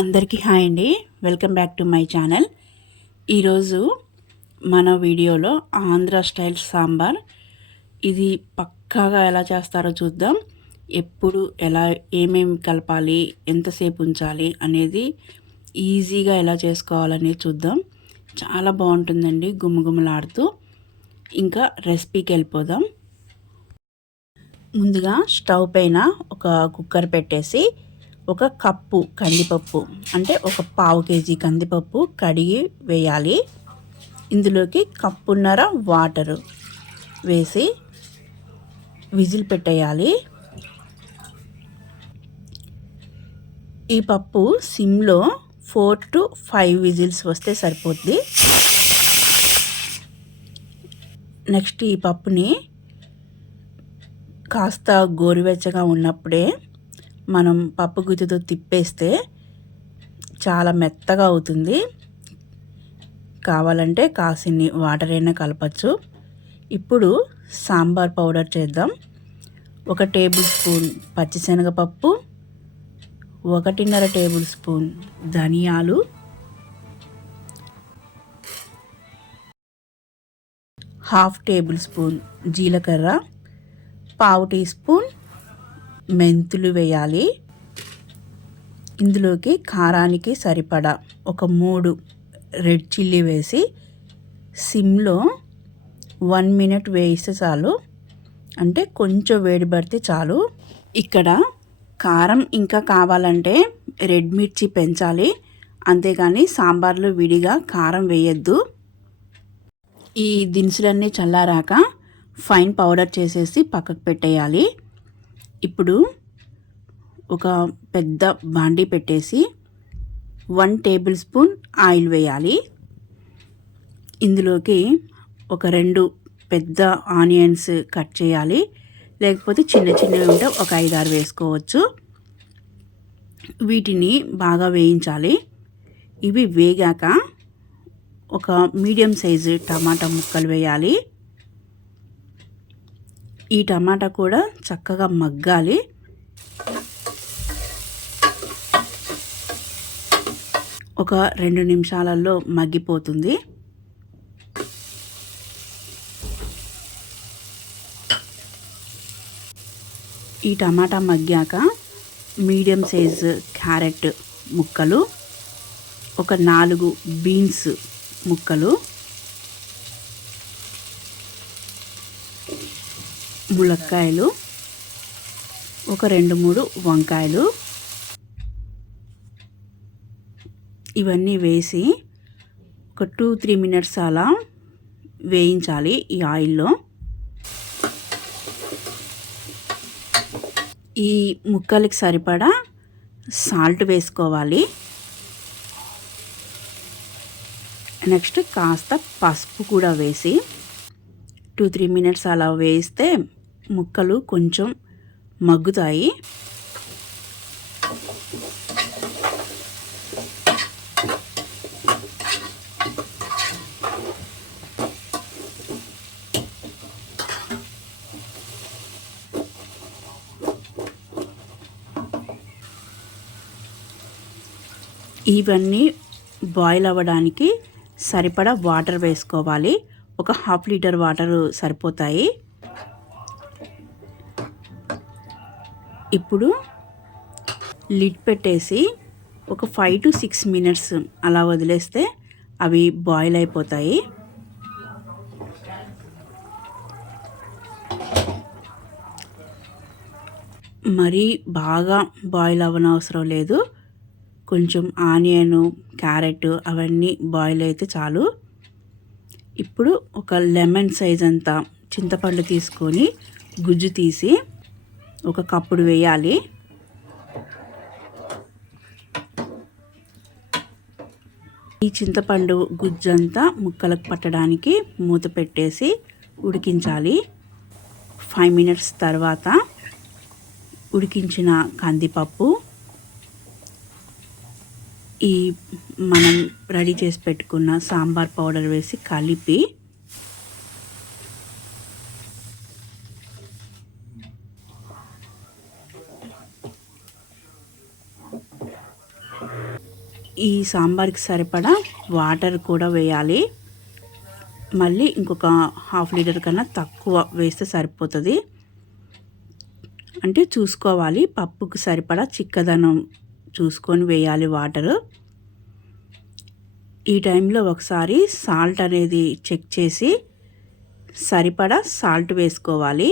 అందరికీ హాయ్ అండి. Welcome back to my channel. ఈరోజు మన వీడియోలో ఆంధ్ర స్టైల్ సాంబార్ ఇది పక్కాగా ఎలా చేస్తారో చూద్దాం. ఎప్పుడు ఎలా ఏమేమి కలపాలి, ఎంతసేపు ఉంచాలి అనేది ఈజీగా ఎలా చేసుకోవాలనేది చూద్దాం. చాలా బాగుంటుందండి, గుమగుమలాడుతూ. ఇంకా రెసిపీకి వెళ్ళిపోదాం. ముందుగా స్టవ్ పైన ఒక కుక్కర్ పెట్టేసి ఒక కప్పు కందిపప్పు, అంటే ఒక పావు కేజీ కందిపప్పు కడిగి వేయాలి. ఇందులోకి కప్పున్నర వాటరు వేసి విజిల్ పెట్టేయాలి. ఈ పప్పు సిమ్లో 4 to 5 విజిల్స్ వస్తే సరిపోద్ది. నెక్స్ట్ ఈ పప్పుని కాస్త గోరువెచ్చగా ఉన్నప్పుడే మనం పప్పు గుత్తితో తిప్పేస్తే చాలా మెత్తగా అవుతుంది. కావాలంటే కాసిన్ని వాటర్ అయినా కలపచ్చు. ఇప్పుడు సాంబార్ పౌడర్ చేద్దాం. 1 టేబుల్ స్పూన్ పచ్చిశనగపప్పు, 1.5 టేబుల్ స్పూన్ ధనియాలు, 1/2 టేబుల్ స్పూన్ జీలకర్ర, పావు టీ స్పూన్ మెంతులు వేయాలి. ఇందులోకి కారానికి సరిపడా ఒక 3 రెడ్ చిల్లీ వేసి సిమ్లో 1 మినిట్ వేస్తే చాలు. అంటే కొంచెం వేడి పడితే చాలు. ఇక్కడ కారం ఇంకా కావాలంటే రెడ్ మిర్చి పెంచాలి, అంతేగాని సాంబార్లో విడిగా కారం వేయద్దు. ఈ దినుసులన్నీ చల్లారాక ఫైన్ పౌడర్ చేసేసి పక్కకు పెట్టేయాలి. ఇప్పుడు ఒక పెద్ద బాండీ పెట్టేసి 1 టేబుల్ స్పూన్ ఆయిల్ వేయాలి. ఇందులోకి ఒక 2 పెద్ద ఆనియన్స్ కట్ చేయాలి, లేకపోతే చిన్న చిన్నవి ఉంటే ఒక 5-6 వేసుకోవచ్చు. వీటిని బాగా వేయించాలి. ఇవి వేగాక ఒక మీడియం సైజు టమాటా ముక్కలు వేయాలి. ఈ టమాటా కూడా చక్కగా మగ్గాలి. ఒక 2 నిమిషాలలో మగ్గిపోతుంది. ఈ టమాటా మగ్గాక మీడియం సైజు క్యారెట్ ముక్కలు, ఒక 4 బీన్స్ ముక్కలు, ములక్కాయలు, ఒక 2-3 వంకాయలు, ఇవన్నీ వేసి ఒక 2-3 మినిట్స్ అలా వేయించాలి ఈ ఆయిల్లో. ఈ ముక్కలకి సరిపడా సాల్ట్ వేసుకోవాలి. నెక్స్ట్ కాస్త పసుపు కూడా వేసి 2-3 మినిట్స్ అలా వేస్తే ముక్కలు కొంచెం మగ్గుతాయి. ఇవన్నీ బాయిల్ అవ్వడానికి సరిపడా వాటర్ వేసుకోవాలి. ఒక 1/2 లీటర్ వాటర్ సరిపోతాయి. ఇప్పుడు లిడ్ పెట్టేసి ఒక 5 to 6 మినిట్స్ అలా వదిలేస్తే అవి బాయిల్ అయిపోతాయి. మరీ బాగా బాయిల్ అవ్వనవసరం లేదు. కొంచెం ఆనియన్, క్యారెట్ అవన్నీ బాయిల్ అయితే చాలు. ఇప్పుడు ఒక లెమన్ సైజ్ అంతా చింతపండు తీసుకొని గుజ్జు తీసి ఒక కప్పుడు వేయాలి. ఈ చింతపండు గుజ్జంతా ముక్కలకు పట్టడానికి మూత పెట్టేసి ఉడికించాలి. 5 మినిట్స్ తర్వాత ఉడికించిన కందిపప్పు, ఈ మనం రెడీ చేసి పెట్టుకున్న సాంబార్ పౌడర్ వేసి కలిపి ఈ సాంబార్కి సరిపడా వాటర్ కూడా వేయాలి. మళ్ళీ ఇంకొక 1/2 లీటర్ కన్నా తక్కువ వేస్తే సరిపోతుంది. అంటే చూసుకోవాలి, పప్పుకు సరిపడా చిక్కదనం చూసుకొని వేయాలి వాటరు. ఈ టైంలో ఒకసారి సాల్ట్ అనేది చెక్ చేసి సరిపడా సాల్ట్ వేసుకోవాలి.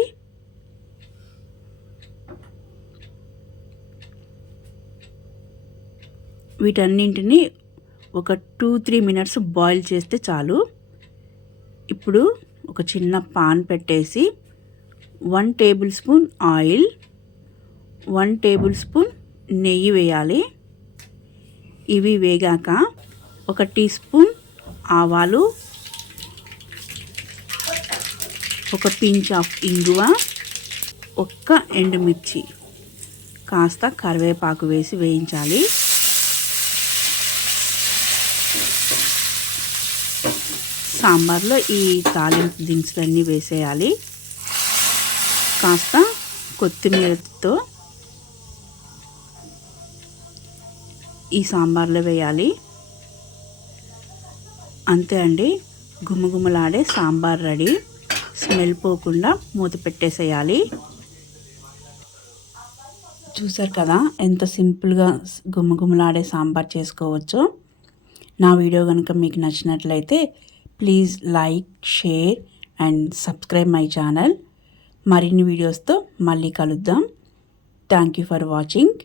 వీటన్నింటినీ ఒక 2-3 మినిట్స్ బాయిల్ చేస్తే చాలు. ఇప్పుడు ఒక చిన్న పాన్ పెట్టేసి 1 table spoon oil, 1 table spoon నెయ్యి వేయాలి. ఇవి వేగాక 1 టీ స్పూన్ ఆవాలు, 1 పించ్ ఆఫ్ ఇంగువ, 1 ఎండుమిర్చి, కాస్త కరివేపాకు వేసి వేయించాలి. సాంబార్లో ఈ తాలింపు దినుసులన్నీ వేసేయాలి. కాస్త కొత్తిమీరతో ఈ సాంబార్లో వేయాలి. అంతే అండి, గుమగుమలాడే సాంబార్ రెడీ. స్మెల్ పోకుండా మూత పెట్టేసేయాలి. చూసారు కదా ఎంత సింపుల్గా గుమగుమలాడే సాంబార్ చేసుకోవచ్చు. నా వీడియో కనుక మీకు నచ్చినట్లయితే please like, share and subscribe my channel. మరిన్ని వీడియోస్తో మళ్ళీ కలుద్దాం. Thank you for watching.